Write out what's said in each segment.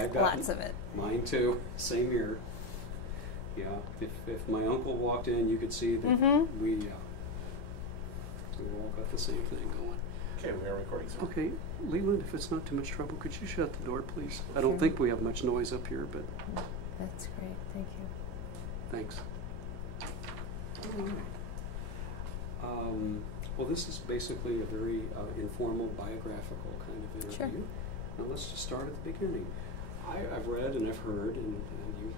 I've got Lots of it. Mine too. Same here. Yeah. If my uncle walked in, you could see that we all got the same thing going. Okay, we are recording, sir. Okay, Leland, if it's not too much trouble, could you shut the door, please? I don't think we have much noise up here, but That's great. Thank you. thanks. All right. Well, this is basically a very informal, biographical kind of interview. Sure. Now let's just start at the beginning. I've read and I've heard, and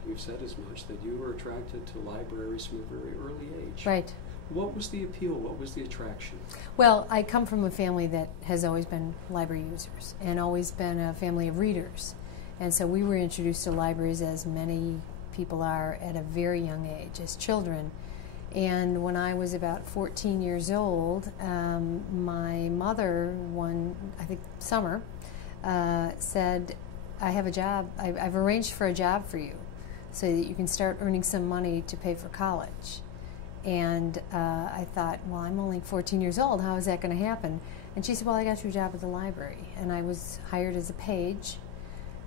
you've said as much, that you were attracted to libraries from a very early age. Right. What was the appeal? What was the attraction? Well, I come from a family that has always been library users and always been a family of readers. And so we were introduced to libraries, as many people are, at a very young age, as children. And when I was about 14 years old, my mother, one, I think, summer, said, I have a job, I've arranged for a job for you so that you can start earning some money to pay for college. And I thought, well, I'm only 14 years old, how is that going to happen? And she said, well, I got you a job at the library. And I was hired as a page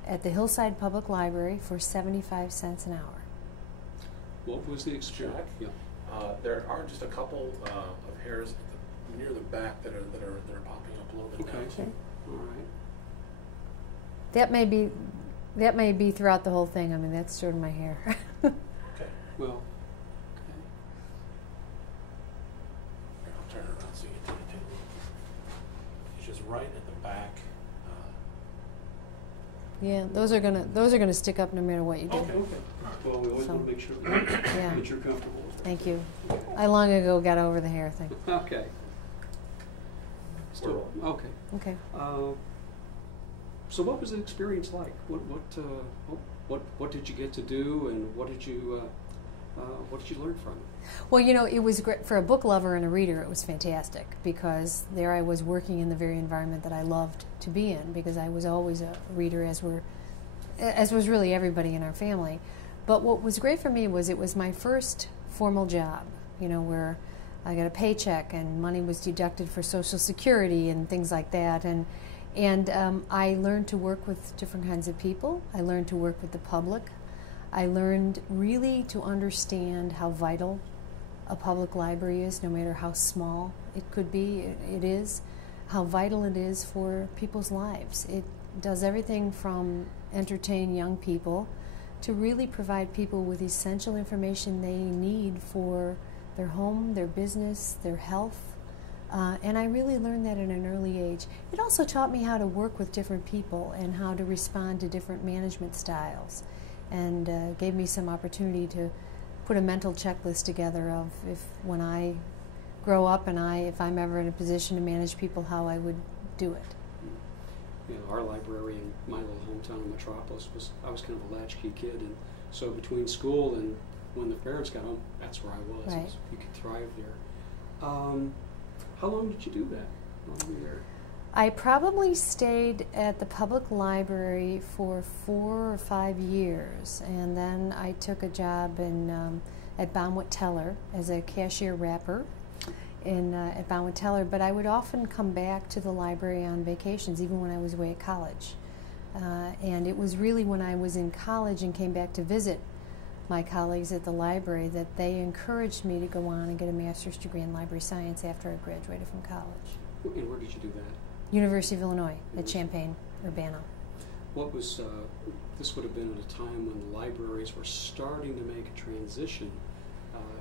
at the Hillside Public Library for 75 cents an hour. What was the experience? Jack? Yeah. There are just a couple of hairs near the back that are popping up a little bit now. Okay. All right. That may be throughout the whole thing. I mean, that's sort of my hair. Okay. Well, Here, I'll turn it around so you can take a look. It's just right at the back. Yeah, those are gonna stick up no matter what you do. Okay. Well, we always So, want to make sure yeah. that you're comfortable. Thank you. I long ago got over the hair thing. Okay. Still, okay. Okay. So, what was the experience like? What did you get to do, and what did you learn from it? Well, you know, it was great for a book lover and a reader. It was fantastic because there I was working in the very environment that I loved to be in, because I was always a reader, as was really everybody in our family. But what was great for me was it was my first formal job, you know, where I got a paycheck and money was deducted for Social Security and things like that. And I learned to work with different kinds of people. I learned to work with the public. I learned really to understand how vital a public library is, no matter how small it could be, it is, how vital it is for people's lives. It does everything from entertain young people to really provide people with essential information they need for their home, their business, their health. And I really learned that at an early age. It also taught me how to work with different people and how to respond to different management styles, and gave me some opportunity to put a mental checklist together of, if when I grow up and if I'm ever in a position to manage people, how I would do it. You know, our library in my little hometown of Metropolis I was kind of a latchkey kid, and so between school and when the parents got home, that's where I was. Right. You could thrive there. How long did you do that? How long were you there? I probably stayed at the public library for 4 or 5 years, and then I took a job at Bonwit Teller as a cashier wrapper at Bonwit Teller. But I would often come back to the library on vacations, even when I was away at college. And it was really when I was in college and came back to visit my colleagues at the library that they encouraged me to go on and get a master's degree in library science after I graduated from college. And where did you do that? University of Illinois at Champaign-Urbana. What was, this would have been at a time when the libraries were starting to make a transition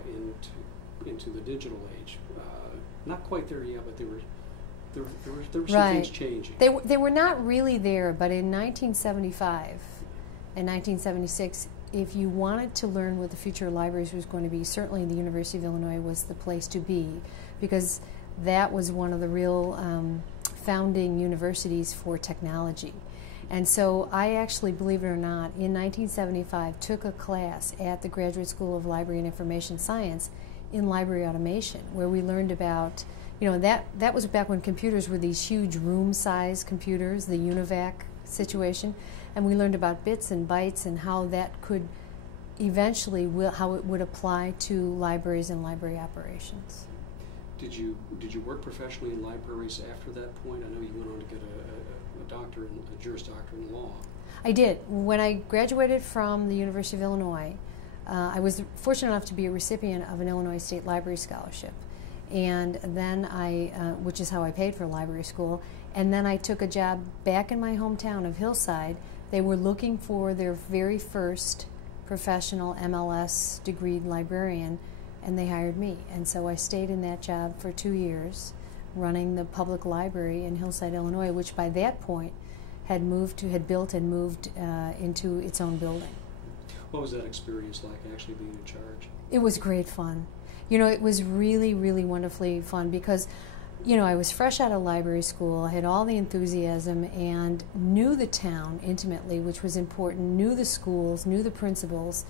into the digital age. Not quite there yet, but there were some things changing. They were not really there, but in 1975 and 1976, if you wanted to learn what the future of libraries was going to be, certainly the University of Illinois was the place to be, because that was one of the real founding universities for technology. And so I actually, believe it or not, in 1975 took a class at the Graduate School of Library and Information Science in library automation, where we learned about, you know, that was back when computers were these huge room-size computers, the UNIVAC situation, and we learned about bits and bytes and how that could eventually, how it would apply to libraries and library operations. Did you work professionally in libraries after that point? I know you went on to get a doctorate, a Juris Doctorate in law. I did. When I graduated from the University of Illinois, I was fortunate enough to be a recipient of an Illinois State Library Scholarship. And then which is how I paid for library school, and then I took a job back in my hometown of Hillside. They were looking for their very first professional MLS degreed librarian, and they hired me. And so I stayed in that job for 2 years, running the public library in Hillside, Illinois, which by that point had built and moved into its own building. What was that experience like, actually being in charge? It was great fun. You know, it was really, really wonderfully fun because, you know, I was fresh out of library school. I had all the enthusiasm and knew the town intimately, which was important, knew the schools, knew the principals,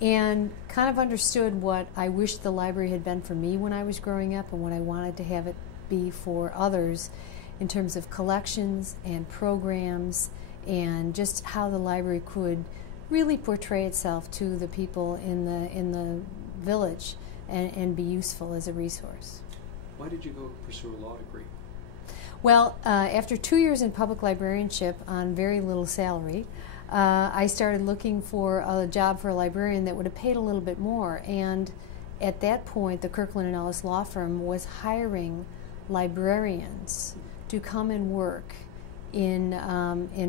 and kind of understood what I wished the library had been for me when I was growing up and what I wanted to have it be for others in terms of collections and programs and just how the library could really portray itself to the people in the village and be useful as a resource. Why did you go pursue a law degree? Well, after 2 years in public librarianship on very little salary, I started looking for a job for a librarian that would have paid a little bit more. And at that point, the Kirkland & Ellis law firm was hiring librarians to come and work in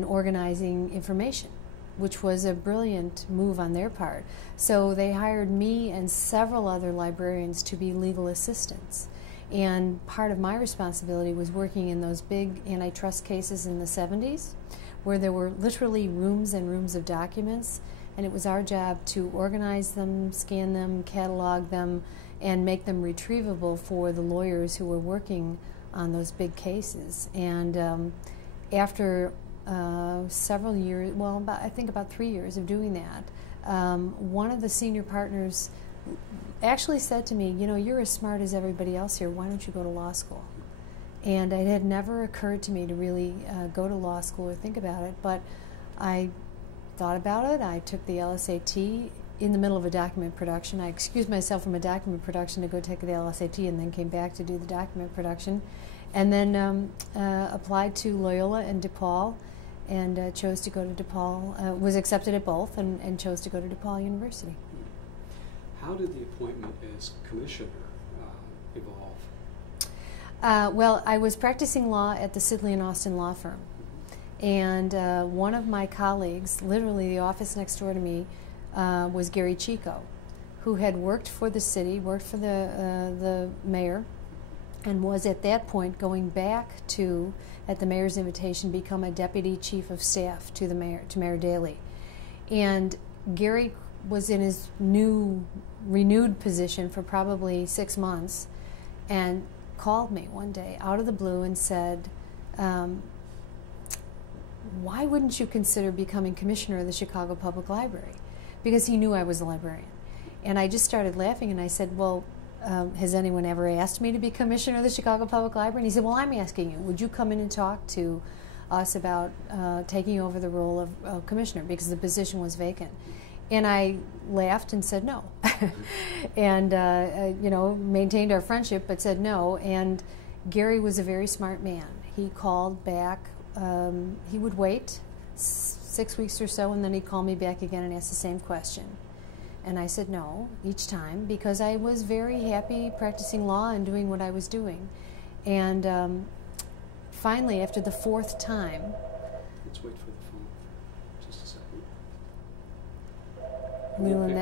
organizing information, which was a brilliant move on their part. So they hired me and several other librarians to be legal assistants. And part of my responsibility was working in those big antitrust cases in the 70s, where there were literally rooms and rooms of documents, and it was our job to organize them, scan them, catalog them, and make them retrievable for the lawyers who were working on those big cases. And after several years, well, I think about 3 years of doing that, one of the senior partners actually said to me, you know, you're as smart as everybody else here, why don't you go to law school? And it had never occurred to me to really go to law school or think about it, but I thought about it. I took the LSAT in the middle of a document production. I excused myself from a document production to go take the LSAT and then came back to do the document production, and then applied to Loyola and DePaul, and chose to go to DePaul, was accepted at both, and chose to go to DePaul University. How did the appointment as commissioner evolve? Well, I was practicing law at the Sidley and Austin law firm, and one of my colleagues, literally the office next door to me, was Gary Chico, who had worked for the city, worked for the mayor, and was at that point going back to, at the mayor's invitation, become a deputy chief of staff to the mayor, to Mayor Daley. And Gary was in his renewed position for probably 6 months, and called me one day out of the blue and said, why wouldn't you consider becoming commissioner of the Chicago Public Library? Because he knew I was a librarian. And I just started laughing, and I said, well, has anyone ever asked me to be commissioner of the Chicago Public Library? And he said, well, I'm asking you, would you come in and talk to us about taking over the role of commissioner, because the position was vacant? And I laughed and said no, and you know, maintained our friendship, but said no. And Gary was a very smart man. He called back. He would wait 6 weeks or so, and then he'd call me back again and ask the same question. And I said no each time, because I was very happy practicing law and doing what I was doing. And finally, after the 4th time, let's wait for the phone. Just a second. Leland,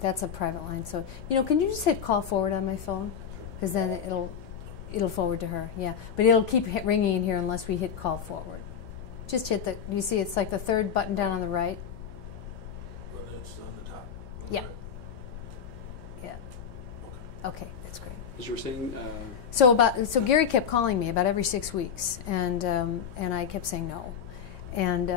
that's a private line. So, you know, can you just hit call forward on my phone? Because then it'll forward to her. Yeah, but it'll keep ringing in here unless we hit call forward. Just hit the. You see, it's like the 3rd button down on the right. Well, it's on the top. Yeah. Right. Yeah. Okay, that's great. As you were saying. So Gary kept calling me about every 6 weeks, and I kept saying no. And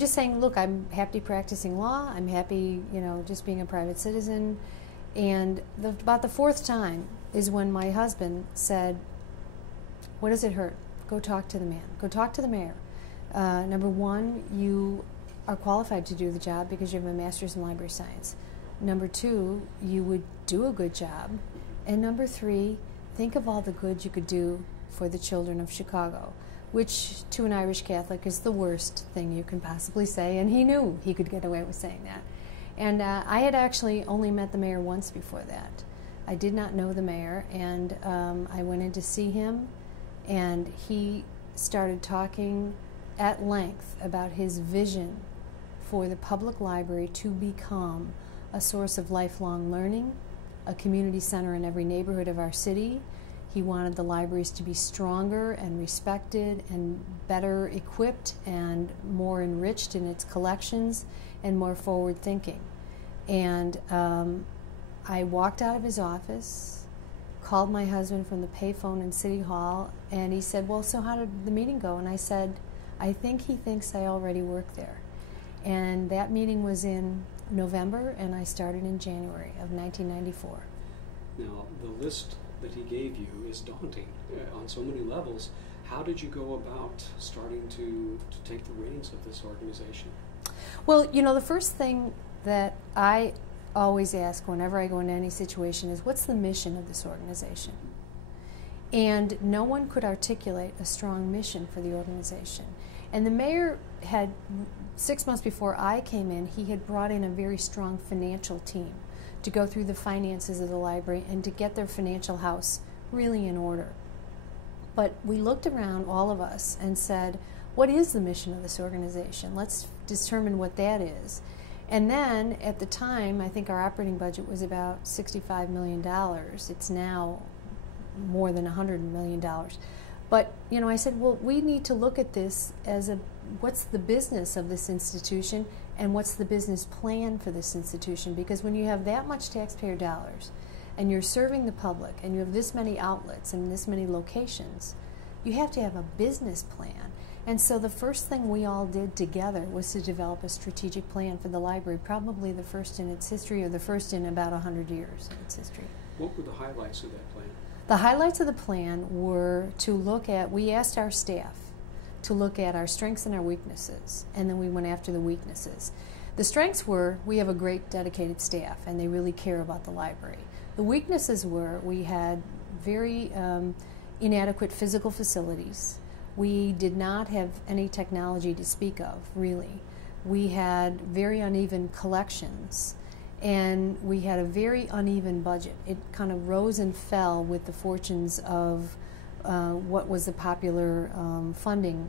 just saying, look, I'm happy practicing law. I'm happy, you know, just being a private citizen. And about the 4th time is when my husband said, what does it hurt? Go talk to the man. Go talk to the mayor. Number one, you are qualified to do the job because you have a master's in library science. Number two, you would do a good job. And number three, think of all the good you could do for the children of Chicago. which to an Irish Catholic is the worst thing you can possibly say, and he knew he could get away with saying that. And I had actually only met the mayor once before that. I did not know the mayor, and I went in to see him, and he started talking at length about his vision for the public library to become a source of lifelong learning, a community center in every neighborhood of our city. He wanted the libraries to be stronger and respected and better equipped and more enriched in its collections and more forward thinking. And I walked out of his office, called my husband from the payphone in City Hall, and he said, well, so how did the meeting go? And I said, I think he thinks I already work there. And that meeting was in November, and I started in January of 1994. Now, the list that he gave you is daunting on so many levels. How did you go about starting to take the reins of this organization? Well, you know, the first thing that I always ask whenever I go into any situation is, what's the mission of this organization? And no one could articulate a strong mission for the organization. And the mayor had, 6 months before I came in, he had brought in a very strong financial team to go through the finances of the library and to get their financial house really in order. But we looked around, all of us, and said, what is the mission of this organization? Let's determine what that is. And then, at the time, I think our operating budget was about $65 million. It's now more than $100 million. But, you know, I said, well, we need to look at this as what's the business of this institution and what's the business plan for this institution? Because when you have that much taxpayer dollars and you're serving the public and you have this many outlets and this many locations, you have to have a business plan. And so the first thing we all did together was to develop a strategic plan for the library, probably the first in its history, or the first in about 100 years in its history. What were the highlights of that plan? The highlights of the plan were to look at, we asked our staff to look at our strengths and our weaknesses, and then we went after the weaknesses. The strengths were, we have a great dedicated staff, and they really care about the library. The weaknesses were, we had very inadequate physical facilities. We did not have any technology to speak of, really. We had very uneven collections, and we had a very uneven budget. It kind of rose and fell with the fortunes of what was the popular funding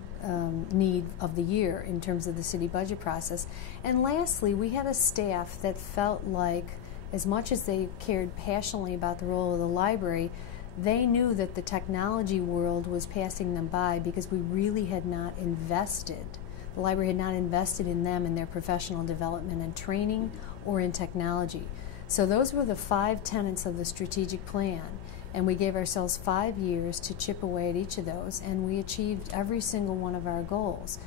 need of the year in terms of the city budget process. And lastly, we had a staff that felt like, as much as they cared passionately about the role of the library, they knew that the technology world was passing them by because we really had not invested. The library had not invested in them in their professional development and training or in technology. So those were the 5 tenets of the strategic plan, and we gave ourselves 5 years to chip away at each of those, and we achieved every single one of our goals.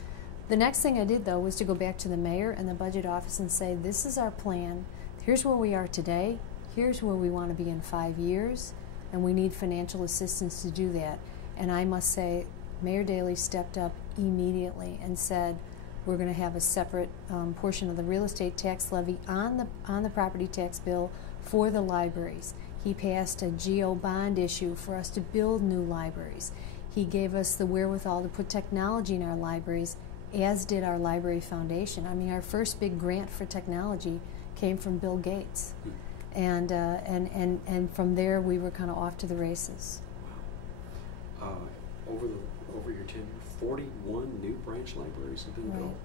The next thing I did, though, was to go back to the mayor and the budget office and say, this is our plan, here's where we are today, here's where we want to be in 5 years, and we need financial assistance to do that. And I must say, Mayor Daley stepped up immediately and said, we're going to have a separate portion of the real estate tax levy on the property tax bill for the libraries. He passed a GO bond issue for us to build new libraries. He gave us the wherewithal to put technology in our libraries, as did our Library Foundation. I mean, our first big grant for technology came from Bill Gates. And from there, we were kind of off to the races. Wow. Over your tenure, 41 new branch libraries have been built,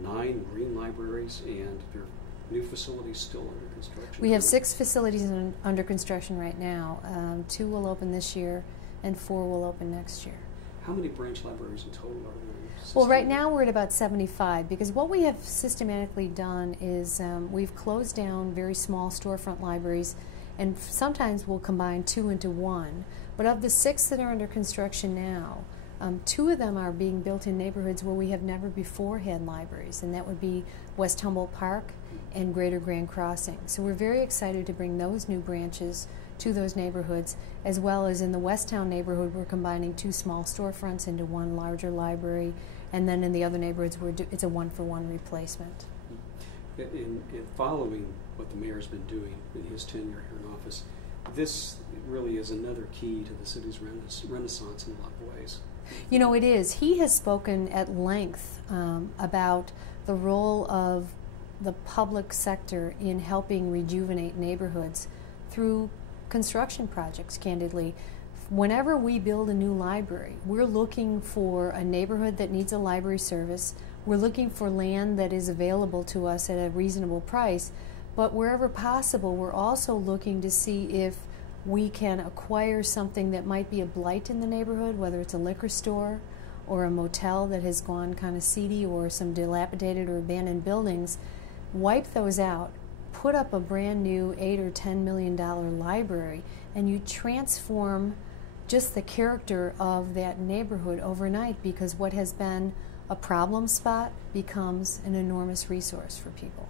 9 green libraries, and there are new facilities still under construction. We have 6 facilities under construction right now. 2 will open this year, and 4 will open next year. How many branch libraries in total are there? Well, right now we're at about 75, because what we have systematically done is we've closed down very small storefront libraries, and sometimes we'll combine 2 into 1. But of the 6 that are under construction now, 2 of them are being built in neighborhoods where we have never before had libraries, and that would be West Humboldt Park and Greater Grand Crossing. So we're very excited to bring those new branches to those neighborhoods, as well as in the Westtown neighborhood, we're combining 2 small storefronts into 1 larger library, and then in the other neighborhoods, it's a 1-for-1 replacement. In following what the mayor's been doing in his tenure here in office, this really is another key to the city's renaissance in a lot of ways. You know, it is. He has spoken at length about the role of the public sector in helping rejuvenate neighborhoods through construction projects, candidly. Whenever we build a new library, we're looking for a neighborhood that needs a library service. We're looking for land that is available to us at a reasonable price. But wherever possible, we're also looking to see if we can acquire something that might be a blight in the neighborhood, whether it's a liquor store or a motel that has gone kind of seedy, or some dilapidated or abandoned buildings. Wipe those out, put up a brand new $8 or $10 million library, and you transform just the character of that neighborhood overnight, because what has been a problem spot becomes an enormous resource for people.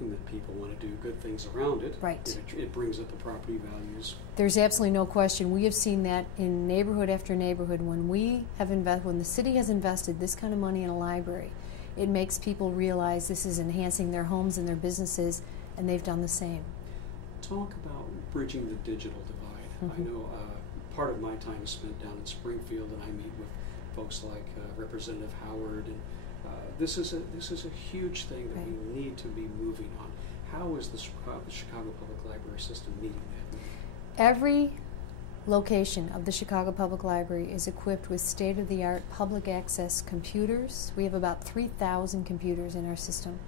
And that people want to do good things around it. Right. It brings up the property values. There's absolutely no question. We have seen that in neighborhood after neighborhood. When the city has invested this kind of money in a library, it makes people realize this is enhancing their homes and their businesses, and they've done the same. Talk about bridging the digital divide. Mm-hmm. I know part of my time is spent down in Springfield, and I meet with folks like Representative Howard, and this is a huge thing that we need to be moving on. How is the Chicago Public Library system meeting that? Every location of the Chicago Public Library is equipped with state-of-the-art public access computers. We have about 3,000 computers in our system,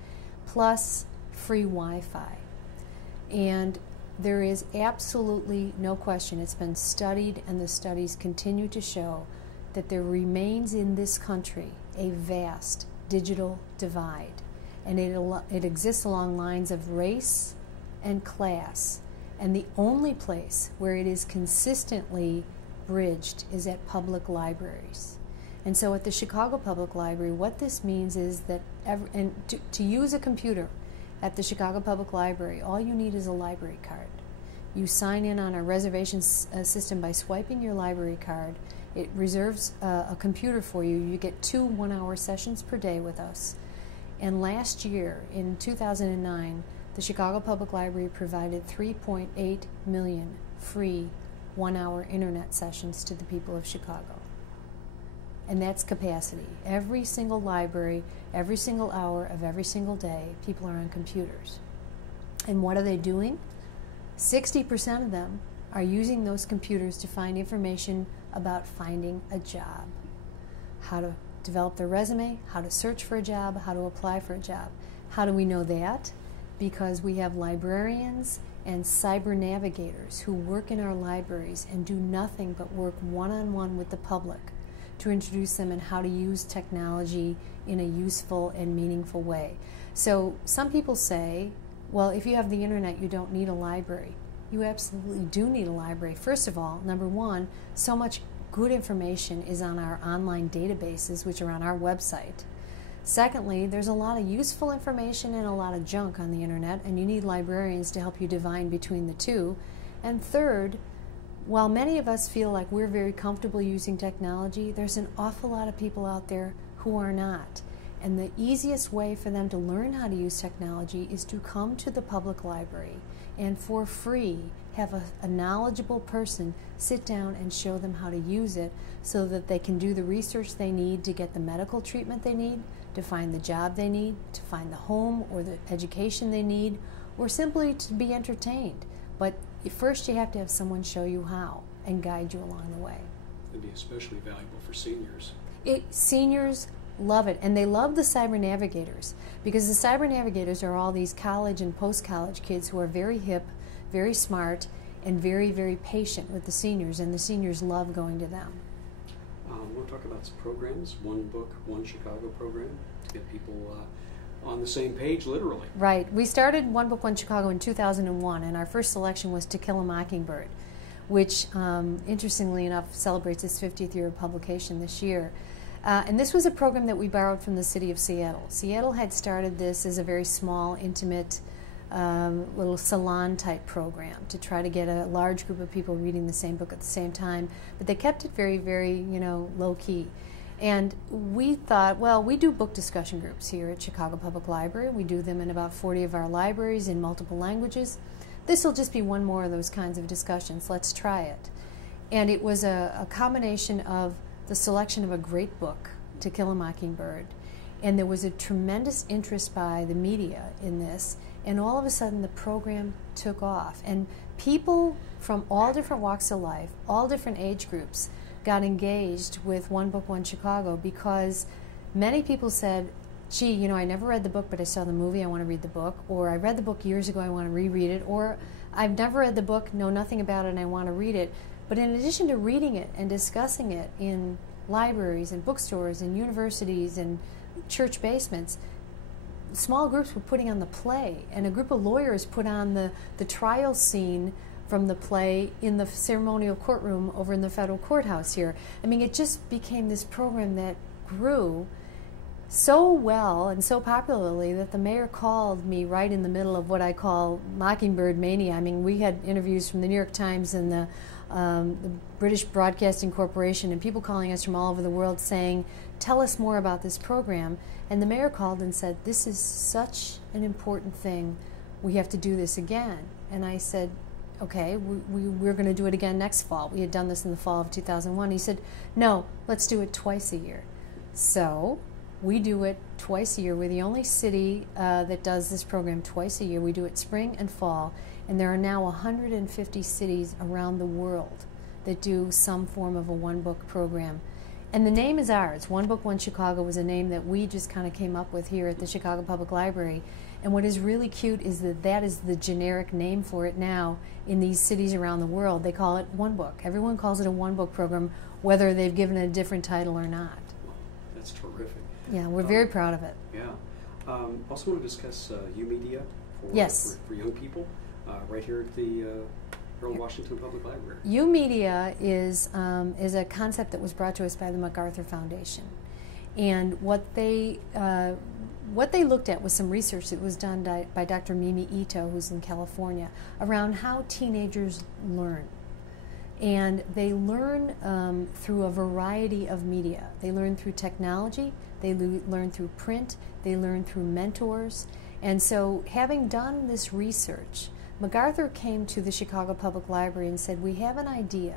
plus free Wi-Fi. And there is absolutely no question, it's been studied, and the studies continue to show that there remains in this country a vast digital divide. And it exists along lines of race and class. And the only place where it is consistently bridged is at public libraries. And so at the Chicago Public Library, what this means is that to use a computer at the Chicago Public Library, all you need is a library card. You sign in on our reservation system by swiping your library card. It reserves a computer for you. You get 2 one-hour sessions per day with us. And last year, in 2009, the Chicago Public Library provided 3.8 million free one-hour internet sessions to the people of Chicago. And that's capacity. Every single library, every single hour of every single day, people are on computers. And what are they doing? 60% of them are using those computers to find information about finding a job, how to develop their resume, how to search for a job, how to apply for a job. How do we know that? Because we have librarians and cyber navigators who work in our libraries and do nothing but work one-on-one with the public to introduce them in how to use technology in a useful and meaningful way. So some people say, well, if you have the internet, you don't need a library. You absolutely do need a library. First of all, number one, so much good information is on our online databases, which are on our website. Secondly, there's a lot of useful information and a lot of junk on the internet, and you need librarians to help you divine between the two. And third, while many of us feel like we're very comfortable using technology, there's an awful lot of people out there who are not. And the easiest way for them to learn how to use technology is to come to the public library and for free have a knowledgeable person sit down and show them how to use it so that they can do the research they need to get the medical treatment they need, to find the job they need, to find the home or the education they need, or simply to be entertained. But first you have to have someone show you how and guide you along the way. It'd be especially valuable for seniors. Seniors love it, and they love the cyber navigators, because the cyber navigators are all these college and post-college kids who are very hip, very smart, and very, very patient with the seniors, and the seniors love going to them. We'll talk about some programs, One Book, One Chicago program, to get people on the same page, literally. Right. We started One Book, One Chicago in 2001, and our first selection was To Kill a Mockingbird, which, interestingly enough, celebrates its 50th year of publication this year. And this was a program that we borrowed from the city of Seattle. Seattle had started this as a very small, intimate, little salon-type program to try to get a large group of people reading the same book at the same time, but they kept it very, very, low-key. And we thought, well, we do book discussion groups here at Chicago Public Library. We do them in about 40 of our libraries in multiple languages. This will just be one more of those kinds of discussions. Let's try it. And it was a combination of the selection of a great book, To Kill a Mockingbird. And there was a tremendous interest by the media in this, and all of a sudden the program took off. And people from all different walks of life, all different age groups, got engaged with One Book, One Chicago, because many people said, gee, you know, I never read the book, but I saw the movie, I want to read the book, or I read the book years ago, I want to reread it, or I've never read the book, know nothing about it, and I want to read it. But in addition to reading it and discussing it in libraries and bookstores and universities and church basements, small groups were putting on the play, and a group of lawyers put on the trial scene from the play in the ceremonial courtroom over in the federal courthouse here. I mean, it just became this program that grew so well and so popularly that the mayor called me right in the middle of what I call Mockingbird mania. I mean, we had interviews from the New York Times and the British Broadcasting Corporation, and people calling us from all over the world saying, tell us more about this program. And the mayor called and said, this is such an important thing, we have to do this again. And I said, okay, we're going to do it again next fall. We had done this in the fall of 2001. He said, no, let's do it twice a year. So we do it twice a year. We're the only city that does this program twice a year. We do it spring and fall, and there are now 150 cities around the world that do some form of a one-book program. And the name is ours. One Book, One Chicago was a name that we just kind of came up with here at the Chicago Public Library. And what is really cute is that that is the generic name for it now in these cities around the world. They call it One Book. Everyone calls it a one-book program, whether they've given it a different title or not. That's terrific. Yeah, we're very proud of it. Yeah. Also want to discuss U-Media Yes. for young people right here at the Harold Washington Public Library. U-Media is a concept that was brought to us by the MacArthur Foundation. And what they looked at was some research that was done by Dr. Mimi Ito, who's in California, around how teenagers learn. And they learn through a variety of media. They learn through technology, they learn through print, they learn through mentors. And so having done this research, MacArthur came to the Chicago Public Library and said, we have an idea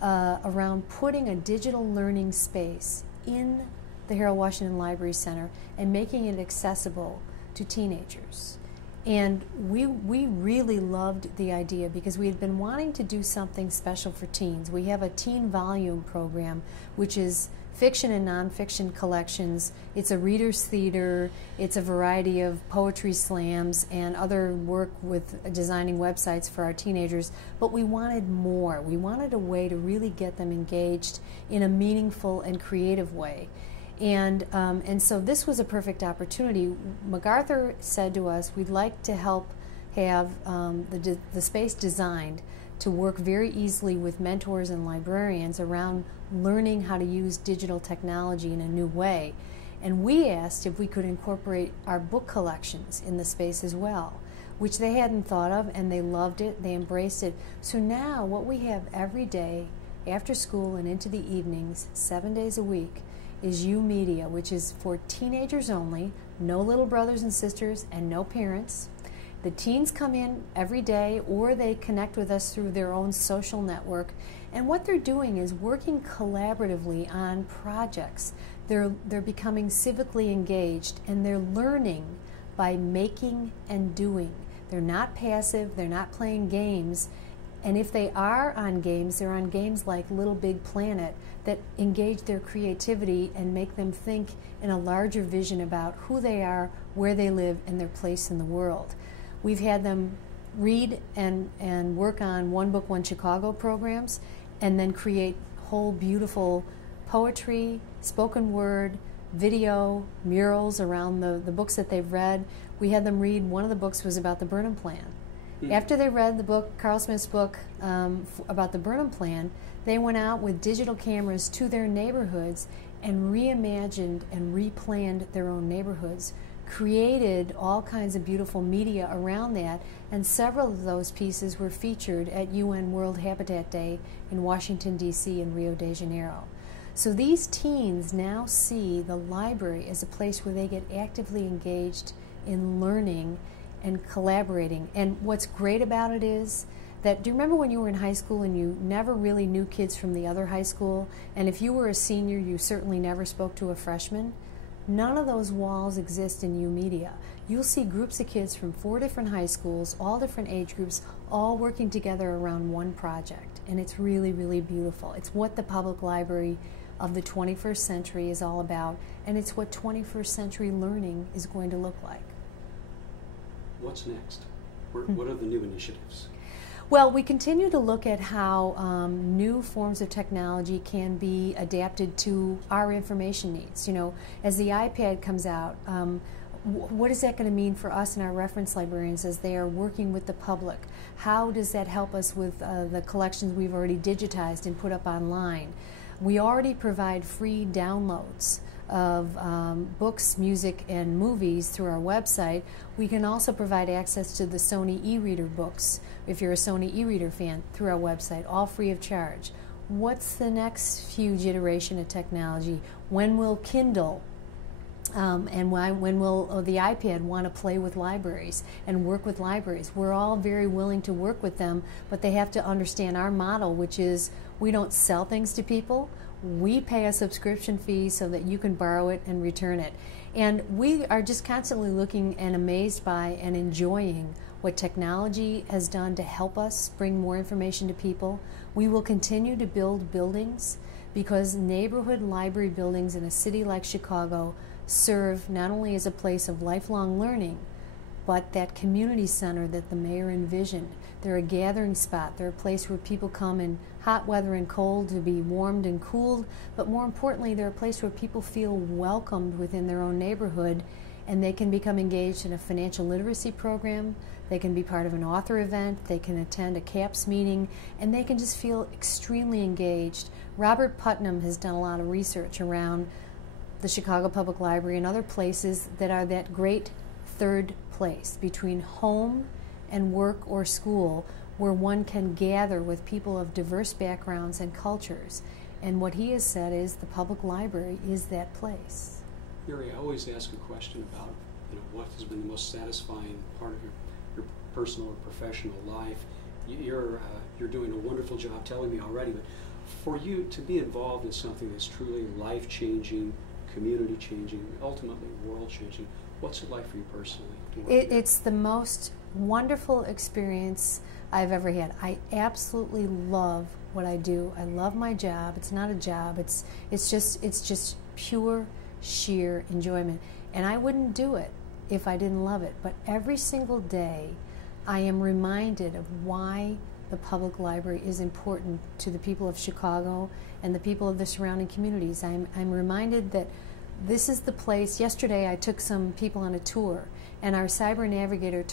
around putting a digital learning space in the Harold Washington Library Center and making it accessible to teenagers. And we really loved the idea because we had been wanting to do something special for teens. We have a teen volume program, which is fiction and nonfiction collections. It's a reader's theater. It's a variety of poetry slams and other work with designing websites for our teenagers. But we wanted more. We wanted a way to really get them engaged in a meaningful and creative way. And so this was a perfect opportunity. MacArthur said to us, we'd like to help have the space designed to work very easily with mentors and librarians around learning how to use digital technology in a new way. And we asked if we could incorporate our book collections in the space as well, which they hadn't thought of, and they loved it, they embraced it. So now what we have every day, after school and into the evenings, 7 days a week, is U-Media, which is for teenagers only, no little brothers and sisters, and no parents. The teens come in every day, or they connect with us through their own social network, and what they're doing is working collaboratively on projects. They're becoming civically engaged, and they're learning by making and doing. They're not passive, they're not playing games, and if they are on games, they're on games like Little Big Planet that engage their creativity and make them think in a larger vision about who they are, where they live, and their place in the world. We've had them read and work on One Book, One Chicago programs, and then create whole beautiful poetry, spoken word, video, murals around the books that they've read. We had them read, one of the books was about the Burnham Plan. After they read the book, Carl Smith's book about the Burnham Plan, they went out with digital cameras to their neighborhoods and reimagined and replanned their own neighborhoods, created all kinds of beautiful media around that, and several of those pieces were featured at UN World Habitat Day in Washington, D.C. and Rio de Janeiro. So these teens now see the library as a place where they get actively engaged in learning and collaborating. And what's great about it is that, do you remember when you were in high school and you never really knew kids from the other high school? And if you were a senior, you certainly never spoke to a freshman? None of those walls exist in U Media. You'll see groups of kids from 4 different high schools, all different age groups, all working together around one project. And it's really, really beautiful. It's what the public library of the 21st century is all about, and it's what 21st century learning is going to look like. What's next? What are the new initiatives? Well, we continue to look at how new forms of technology can be adapted to our information needs. You know, as the iPad comes out, what is that going to mean for us and our reference librarians as they are working with the public? How does that help us with the collections we've already digitized and put up online? We already provide free downloads of books, music, and movies through our website. We can also provide access to the Sony e-reader books, if you're a Sony e-reader fan, through our website, all free of charge. What's the next huge iteration of technology? When will Kindle and when will the iPad want to play with libraries and work with libraries? We're all very willing to work with them, but they have to understand our model, which is we don't sell things to people. We pay a subscription fee so that you can borrow it and return it. And we are just constantly looking and amazed by and enjoying what technology has done to help us bring more information to people. We will continue to build buildings because neighborhood library buildings in a city like Chicago serve not only as a place of lifelong learning, but that community center that the mayor envisioned. They're a gathering spot. They're a place where people come in hot weather and cold to be warmed and cooled, but more importantly, they're a place where people feel welcomed within their own neighborhood, and they can become engaged in a financial literacy program. They can be part of an author event. They can attend a CAPS meeting, and they can just feel extremely engaged. Robert Putnam has done a lot of research around the Chicago Public Library and other places that are that great third place between home and work or school, where one can gather with people of diverse backgrounds and cultures. And what he has said is the public library is that place. Mary, I always ask a question about what has been the most satisfying part of your personal or professional life. You're doing a wonderful job telling me already, but for you to be involved in something that's truly life-changing, community-changing, ultimately world-changing, what's it like for you personally? It's the most wonderful experience I've ever had. I absolutely love what I do. I love my job. It's not a job. It's just pure, sheer enjoyment. And I wouldn't do it if I didn't love it. But every single day, I am reminded of why the public library is important to the people of Chicago and the people of the surrounding communities. I'm reminded that this is the place. Yesterday I took some people on a tour, and our cyber navigator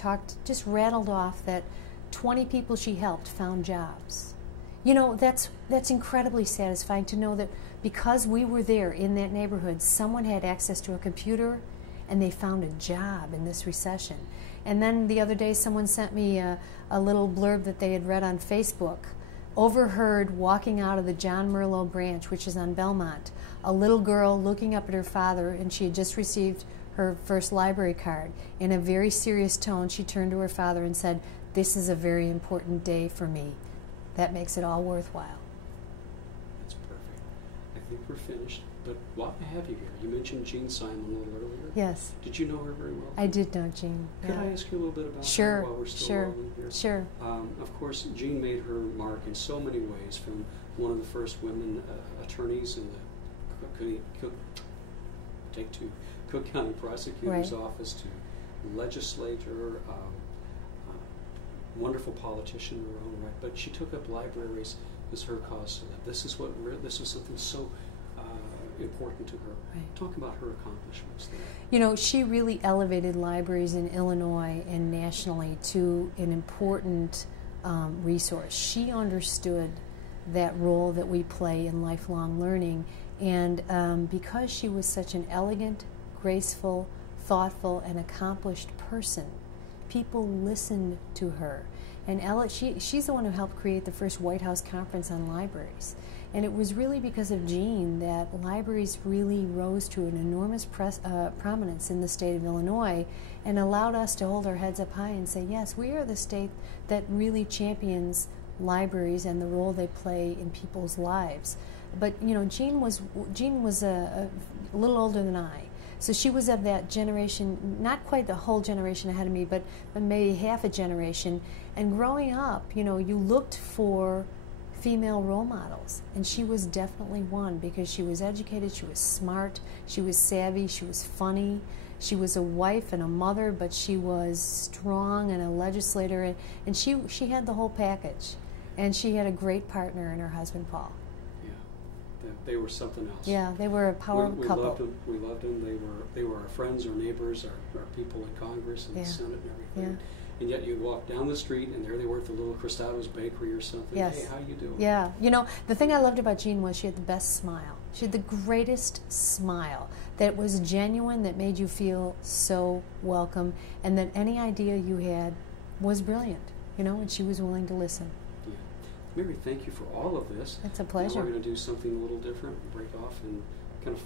just rattled off that 20 people she helped found jobs. You know, that's incredibly satisfying to know that because we were there in that neighborhood, someone had access to a computer and they found a job in this recession. And then the other day someone sent me a little blurb that they had read on Facebook. Overheard walking out of the John Merlot branch, which is on Belmont, a little girl looking up at her father, and she had just received her first library card. In a very serious tone, she turned to her father and said, "This is a very important day for me." That makes it all worthwhile. That's perfect. I think we're finished, but while I have you here, you mentioned Jean Simon a little earlier. Yes. Did you know her very well? I did know Jean. Could I ask you a little bit about Sure, her while we're still sure, rolling here? sure. Of course, Jean made her mark in so many ways, from one of the first women attorneys in the Cook County Prosecutor's Right. Office to legislator, wonderful politician in her own right. But she took up libraries as her cause to live. This was something so important to her. Right. Talk about her accomplishments there. You know, she really elevated libraries in Illinois and nationally to an important resource. She understood that role that we play in lifelong learning, and because she was such an elegant, graceful, thoughtful, and accomplished person, people listened to her. And she's the one who helped create the first White House Conference on Libraries. And it was really because of Jean that libraries really rose to an enormous prominence in the state of Illinois and allowed us to hold our heads up high and say, yes, we are the state that really champions libraries and the role they play in people's lives. But, you know, Jean was a little older than I. So she was of that generation, not quite the whole generation ahead of me, but maybe half a generation. And growing up, you know, you looked for female role models, and she was definitely one because she was educated, she was smart, she was savvy, she was funny, she was a wife and a mother, but she was strong and a legislator, and she had the whole package. And she had a great partner in her husband, Paul. They were something else. Yeah, they were a power couple. We loved them. They were our friends, our neighbors, our people in Congress and the Senate and everything. Yeah. And yet you walk down the street and there they were at the little Cristado's Bakery or something. Yes. Hey, how you doing? Yeah. You know, the thing I loved about Jean was she had the best smile. She had the greatest smile that was genuine, that made you feel so welcome, and that any idea you had was brilliant, you know, and she was willing to listen. Mary, thank you for all of this. It's a pleasure. Now we're going to do something a little different, break off and kind of